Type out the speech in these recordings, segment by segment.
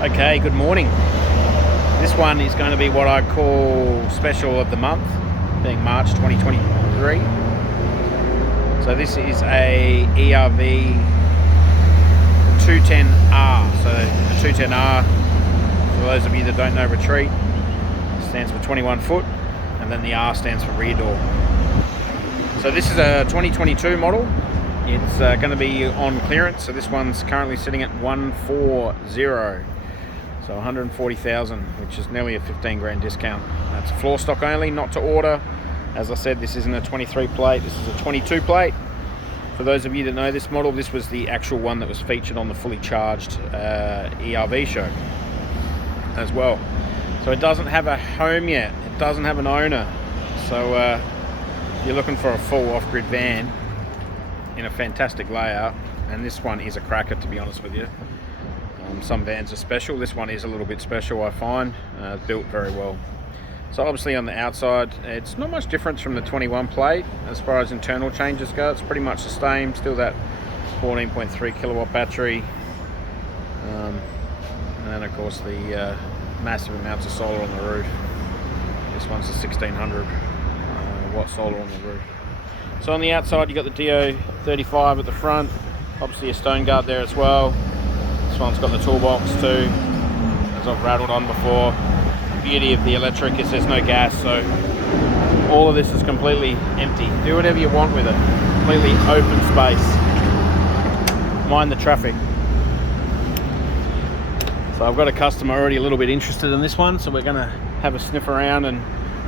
Okay, good morning. This one is going to be what I call special of the month, being March 2023. So this is a ERV 210R. So the 210R, for those of you that don't know, retreat, stands for 21 foot, and then the R stands for rear door. So this is a 2022 model. It's going to be on clearance. So this one's currently sitting at 140. So 140,000, which is nearly a 15 grand discount. That's floor stock only, not to order. As I said, this isn't a 23 plate, this is a 22 plate. For those of you that know this model, this was the actual one that was featured on the fully charged ERV show as well. So it doesn't have a home yet, it doesn't have an owner. So if you're looking for a full off-grid van in a fantastic layout, and this one is a cracker, to be honest with you. Some vans are special. This one is a little bit special, I find. Built very well. So obviously on the outside, it's not much difference from the 21 plate as far as internal changes go. It's pretty much the same. Still that 14.3 kilowatt battery. And then of course the massive amounts of solar on the roof. This one's a 1600 watt solar on the roof. So on the outside, you've got the DO35 at the front. Obviously a stone guard there as well. This one's got the toolbox too, as I've rattled on before. The beauty of the electric is there's no gas, so all of this is completely empty. Do whatever you want with it. Completely open space. Mind the traffic. So I've got a customer already a little bit interested in this one, so we're going to have a sniff around and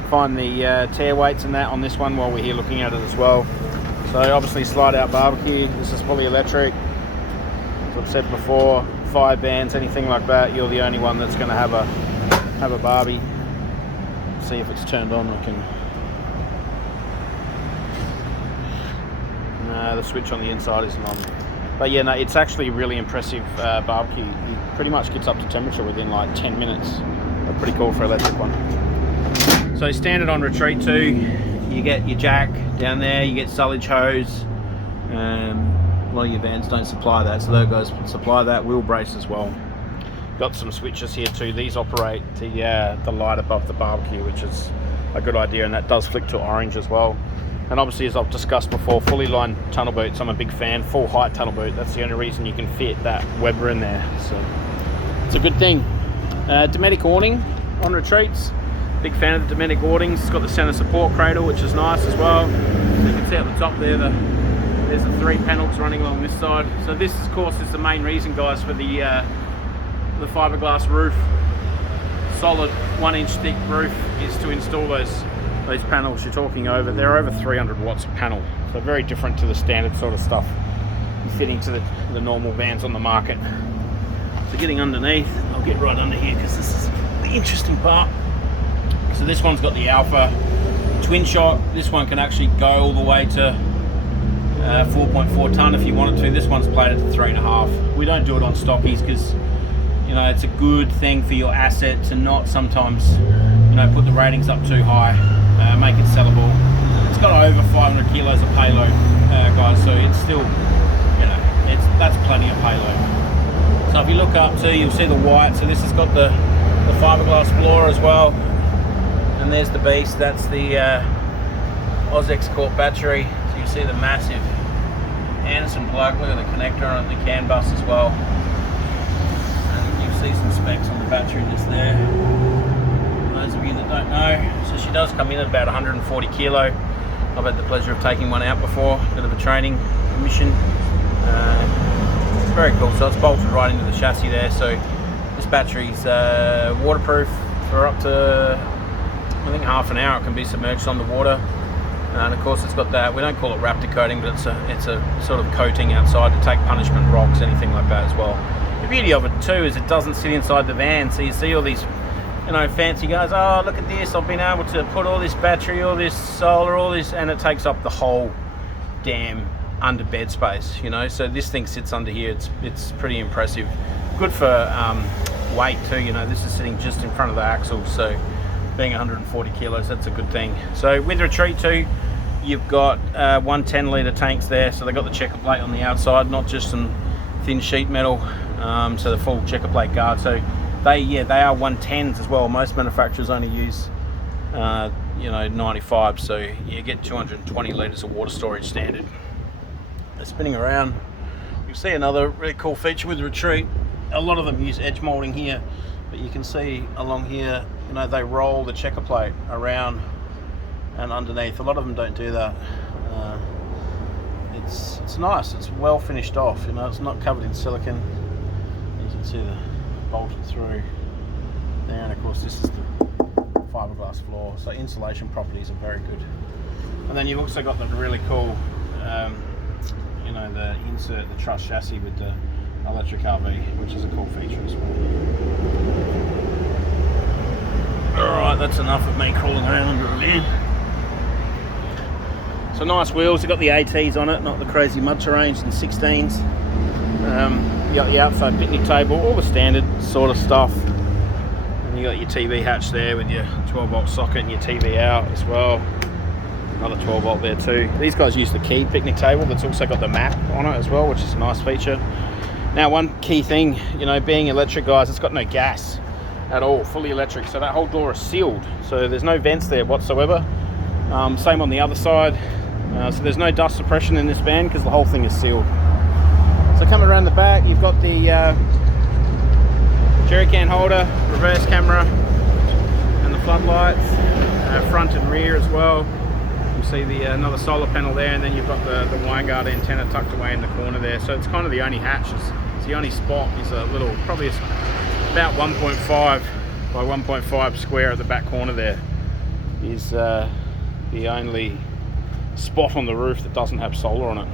find the tear weights and that on this one while we're here looking at it as well. So obviously slide out barbecue. This is fully electric. As I've said before, fire bands, anything like that, you're the only one that's going to have a Barbie. See if it's turned on. I can. No, the switch on the inside isn't on. But yeah, no, it's actually a really impressive barbecue. It pretty much gets up to temperature within like 10 minutes. But pretty cool for an electric one. So standard on retreat too, you get your jack down there, you get sullage hose. A lot of your vans don't supply that, so those guys supply that. Wheel brace as well. Got some switches here too. These operate the light above the barbecue, which is a good idea, and that does flick to orange as well. And obviously, as I've discussed before, fully lined tunnel boots. I'm a big fan. Full height tunnel boot. That's the only reason you can fit that Weber in there. So it's a good thing. Dometic awning on retreats. Big fan of the Dometic awnings. It's got the center support cradle, which is nice as well. So you can see at the top there, there's the 3 panels running along this side. So this, of course, is the main reason, guys, for the fiberglass roof, solid 1-inch thick roof, is to install those panels you're talking over. They're over 300 watts a panel, so very different to the standard sort of stuff fitting to the normal vans on the market. So getting underneath, I'll get right under here because this is the interesting part. So this one's got the Alpha twin shock. This one can actually go all the way to 4.4 ton if you wanted to. This one's plated to 3.5. We don't do it on stockies because, you know, it's a good thing for your asset to not sometimes, you know, put the ratings up too high, make it sellable. It's got over 500 kilos of payload, guys, so it's still, you know, that's plenty of payload. So if you look up too, you'll see the white. So this has got the fiberglass floor as well, and there's the beast. That's the Ozex Corp battery. So you see the massive Anderson plug. Look at the connector on the CAN bus as well. And you see some specs on the battery just there. For those of you that don't know, so she does come in at about 140 kilo. I've had the pleasure of taking one out before, a bit of a training mission. It's very cool. So it's bolted right into the chassis there. So this battery's waterproof for up to, I think, half an hour. It can be submerged underwater. And of course it's got that, we don't call it Raptor coating, but it's a sort of coating outside to take punishment rocks, anything like that as well. The beauty of it too is it doesn't sit inside the van, so you see all these, you know, fancy guys, oh look at this, I've been able to put all this battery, all this solar, all this, and it takes up the whole damn under bed space, you know. So this thing sits under here. It's pretty impressive. Good for weight too, you know. This is sitting just in front of the axle, so being 140 kilos, that's a good thing. So with retreat too, you've got 110 litre tanks there, so they've got the checker plate on the outside, not just some thin sheet metal, so the full checker plate guard. So They are 110s as well. Most manufacturers only use 95, so you get 220 litres of water storage standard. They're spinning around. You'll see another really cool feature with the Retreat. A lot of them use edge moulding here, but you can see along here, they roll the checker plate around and underneath. A lot of them don't do that. It's nice. It's well finished off. It's not covered in silicone. You can see the bolted through there, and of course this is the fiberglass floor. So insulation properties are very good. And then you've also got the really cool, the insert, the truss chassis with the electric RV, which is a cool feature as well. Alright, that's enough of me crawling around under a van. So nice wheels, you've got the ATs on it, not the crazy mud terrains and 16s. You got the outside picnic table, all the standard sort of stuff. And you got your TV hatch there with your 12-volt socket and your TV out as well. Another 12-volt there too. These guys use the Key picnic table that's also got the map on it as well, which is a nice feature. Now, one key thing, being electric, guys, it's got no gas at all, fully electric. So that whole door is sealed. So there's no vents there whatsoever. Same on the other side. So there's no dust suppression in this van because the whole thing is sealed. So coming around the back, you've got the jerry can holder, reverse camera, and the floodlights, front and rear as well. You see the another solar panel there, and then you've got the Winegard antenna tucked away in the corner there. So it's kind of the only hatch. It's the only spot is a little, probably about 1.5 by 1.5 square at the back corner there. Is the only spot on the roof that doesn't have solar on it.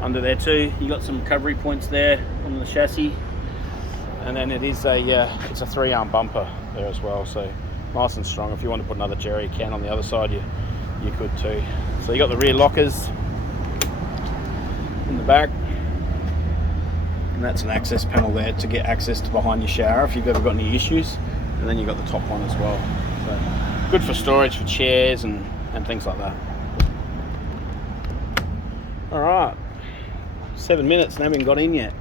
Under there too, you got some recovery points there on the chassis, and then it is it's a 3-arm bumper there as well, so nice and strong. If you want to put another jerry can on the other side, you could too. So you got the rear lockers in the back, and that's an access panel there to get access to behind your shower if you've ever got any issues. And then you've got the top one as well, so good for storage for chairs and things like that. All right, 7 minutes and I haven't got in yet.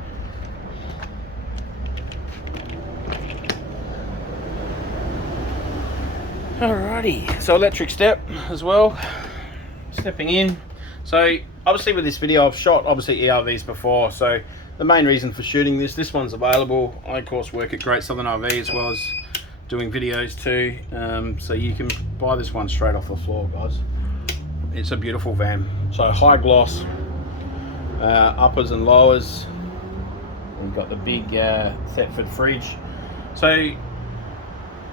Alrighty, so electric step as well, stepping in. So obviously with this video I've shot ERVs before, so the main reason for shooting this one's available. I of course work at Great Southern RV as well as doing videos too, so you can buy this one straight off the floor, guys. It's a beautiful van. So high gloss, uppers and lowers. We've got the big Thetford fridge. So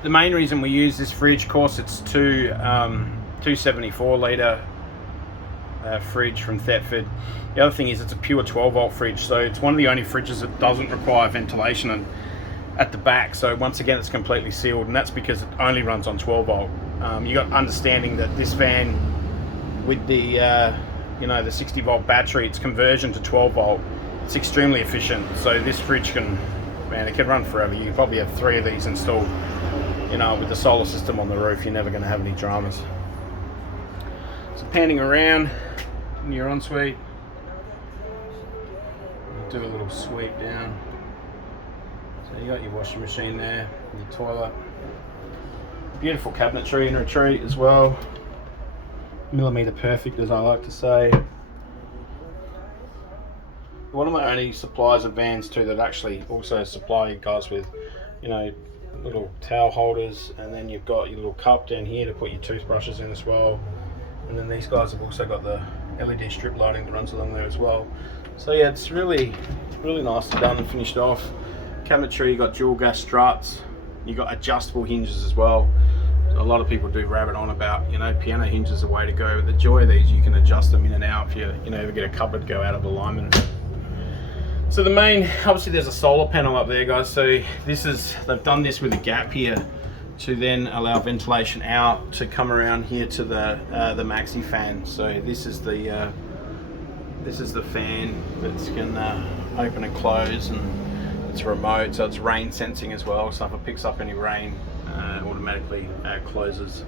the main reason we use this fridge, of course, it's 274 litre fridge from Thetford. The other thing is it's a pure 12-volt fridge, so it's one of the only fridges that doesn't require ventilation at the back. So once again, it's completely sealed, and that's because it only runs on 12-volt. You got understanding that this van with the the 60-volt battery, its conversion to 12-volt, it's extremely efficient. So this fridge it can run forever. You can probably have 3 of these installed. With the solar system on the roof, you're never going to have any dramas. So panning around in your ensuite, do a little sweep down. So you got your washing machine there, your toilet. Beautiful cabinetry in Retreat as well. Millimetre perfect, as I like to say. One of my only suppliers of vans too that actually also supply you guys with, little towel holders, and then you've got your little cup down here to put your toothbrushes in as well. And then these guys have also got the LED strip lighting that runs along there as well. So yeah, it's really nicely done and finished off. Cabinetry, you got dual gas struts, you got adjustable hinges as well. A lot of people do rabbit on about, piano hinges are the way to go. But the joy of these, you can adjust them in and out if you ever get a cupboard go out of alignment. So the main, obviously there's a solar panel up there, guys. So they've done this with a gap here to then allow ventilation out to come around here to the maxi fan. So this is the fan that's can open and close, and it's remote, so it's rain sensing as well. So if it picks up any rain, automatically closes.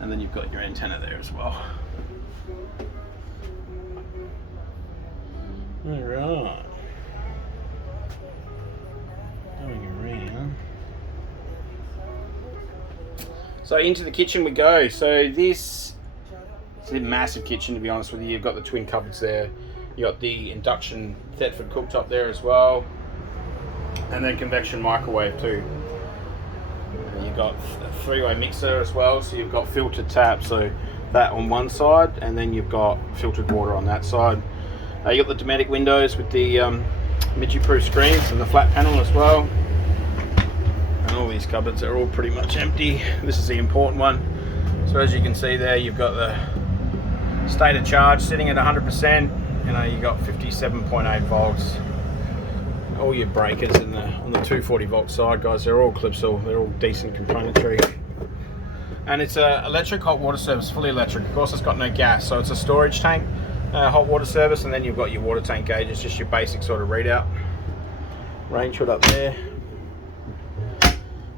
And then you've got your antenna there as well. All right. Going around. So into the kitchen we go. So this is a massive kitchen, to be honest with you. You've got the twin cupboards there. You got the induction Thetford cooktop there as well, and then convection microwave too. And you've got a three-way mixer as well, so you've got filtered tap, so that on one side, and then you've got filtered water on that side. You got the Dometic windows with the Midgie-proof screens and the flat panel as well. And all these cupboards are all pretty much empty. This is the important one. So as you can see there, you've got the state of charge sitting at 100%. You know, you got 57.8 volts. All your breakers on the 240 volt side, guys, they're all Clipsal. They're all decent componentry. And it's a electric hot water service, fully electric. Of course, it's got no gas, so it's a storage tank hot water service, and then you've got your water tank gauge. It's just your basic sort of readout. Range hood up there.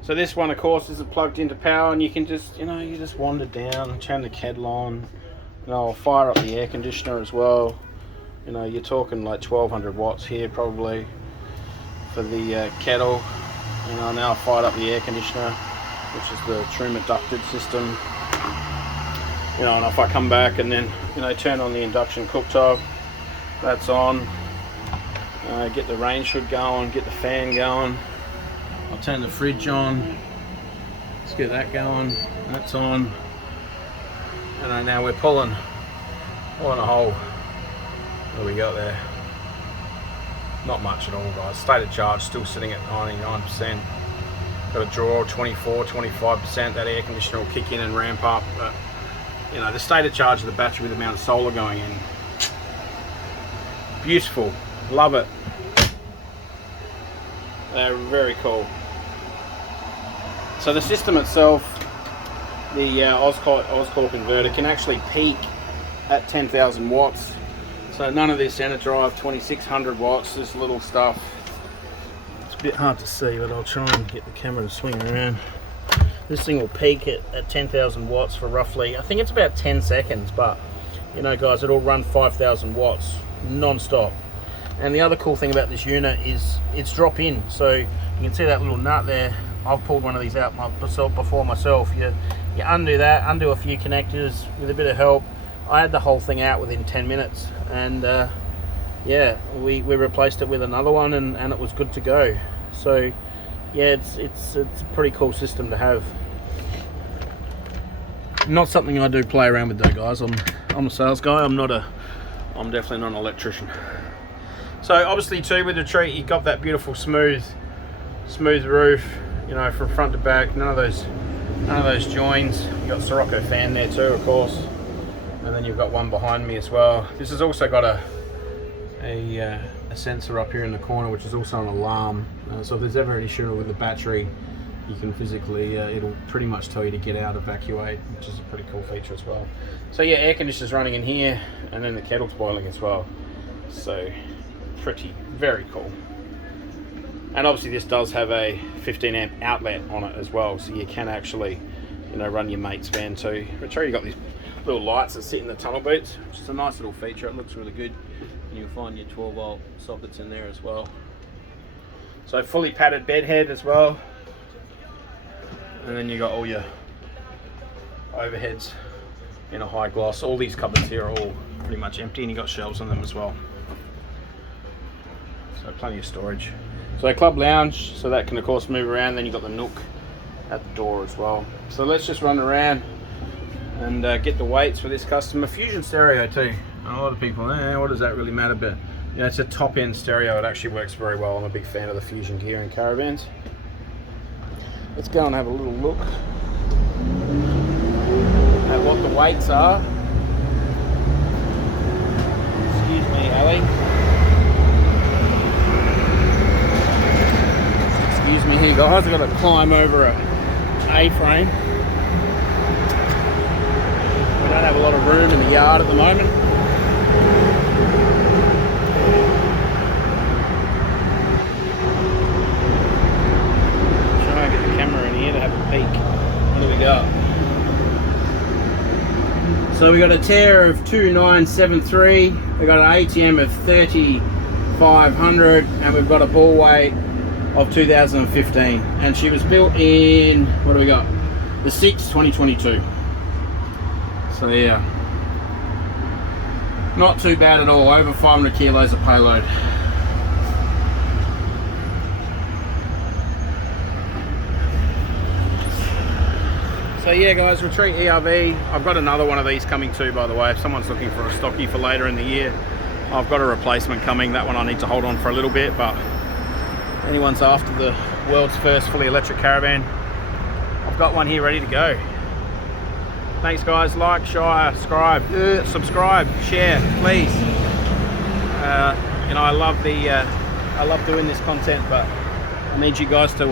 So this one, of course, is plugged into power, and you can just, you just wander down, turn the kettle on. I'll fire up the air conditioner as well. You're talking like 1200 watts here probably for the kettle. Now I've fired up the air conditioner, which is the Truma ducted system. And if I come back and then turn on the induction cooktop, that's on. Get the range hood going, get the fan going. I'll turn the fridge on. Let's get that going. That's on. And now we're pulling a hole. What do we got there? Not much at all, guys. State of charge still sitting at 99%. Got a draw 24, 25%. That air conditioner will kick in and ramp up. But the state of charge of the battery with the amount of solar going in. Beautiful. Love it. They're very cool. So the system itself, the Oscorp inverter, can actually peak at 10,000 watts. So none of this Enerdrive 2600 watts, this little stuff. It's a bit hard to see, but I'll try and get the camera to swing around. This thing will peak at 10,000 watts for roughly, I think it's about 10 seconds, but guys, it'll run 5,000 watts non-stop. And the other cool thing about this unit is it's drop in, so you can see that little nut there. I've pulled one of these out before myself. You undo that, undo a few connectors with a bit of help. I had the whole thing out within 10 minutes, and yeah, we replaced it with another one, and it was good to go. So yeah, it's a pretty cool system to have. Not something I do play around with though, guys. I'm a sales guy. I'm definitely not an electrician. So obviously too, with the Retreat, you've got that beautiful smooth roof, from front to back. None of those joins. You've got Sirocco fan there too, of course, and then you've got one behind me as well. This has also got a sensor up here in the corner, which is also an alarm. So if there's ever an issue with the battery, you can physically, it'll pretty much tell you to get out, evacuate, which is a pretty cool feature as well. So yeah, air conditioner's running in here, and then the kettle's boiling as well. So very cool. And obviously this does have a 15 amp outlet on it as well, so you can actually run your mate's van too. But sure, you've got these little lights that sit in the tunnel boots, which is a nice little feature. It looks really good, and you'll find your 12 volt sockets in there as well. So fully padded bed head as well, and then you got all your overheads in a high gloss. All these cupboards here are all pretty much empty, and you got shelves on them as well. So plenty of storage. So club lounge, so that can of course move around. Then you've got the nook at the door as well. So let's just run around and get the weights for this customer. Fusion stereo too. And a lot of people, what does that really matter? But it's a top end stereo. It actually works very well. I'm a big fan of the Fusion gear in caravans. Let's go and have a little look at what the weights are. Excuse me, Ali. Excuse me here, guys. I've got to climb over a A-frame. We don't have a lot of room in the yard at the moment. Try and get the camera in here to have a peek. What do we got? So we got a tear of 2973. We got an ATM of 3500, and we've got a ball weight of 2015, and she was built in, what do we got, the 6th, 2022. So yeah, not too bad at all. Over 500 kilos of payload. So yeah guys, Retreat ERV, I've got another one of these coming too, by the way. If someone's looking for a stocky for later in the year, I've got a replacement coming. That one I need to hold on for a little bit, but anyone's after the world's first fully electric caravan, I've got one here ready to go. Thanks guys, like, share, subscribe, share, please. You know, I love doing this content, but I need you guys to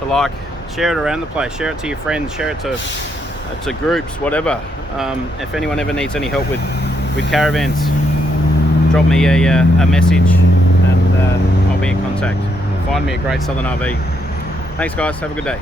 like, share it around the place, share it to your friends, share it to groups, whatever. If anyone ever needs any help with caravans, drop me a message and I'll be in contact. Find me a great Southern RV. Thanks guys, have a good day.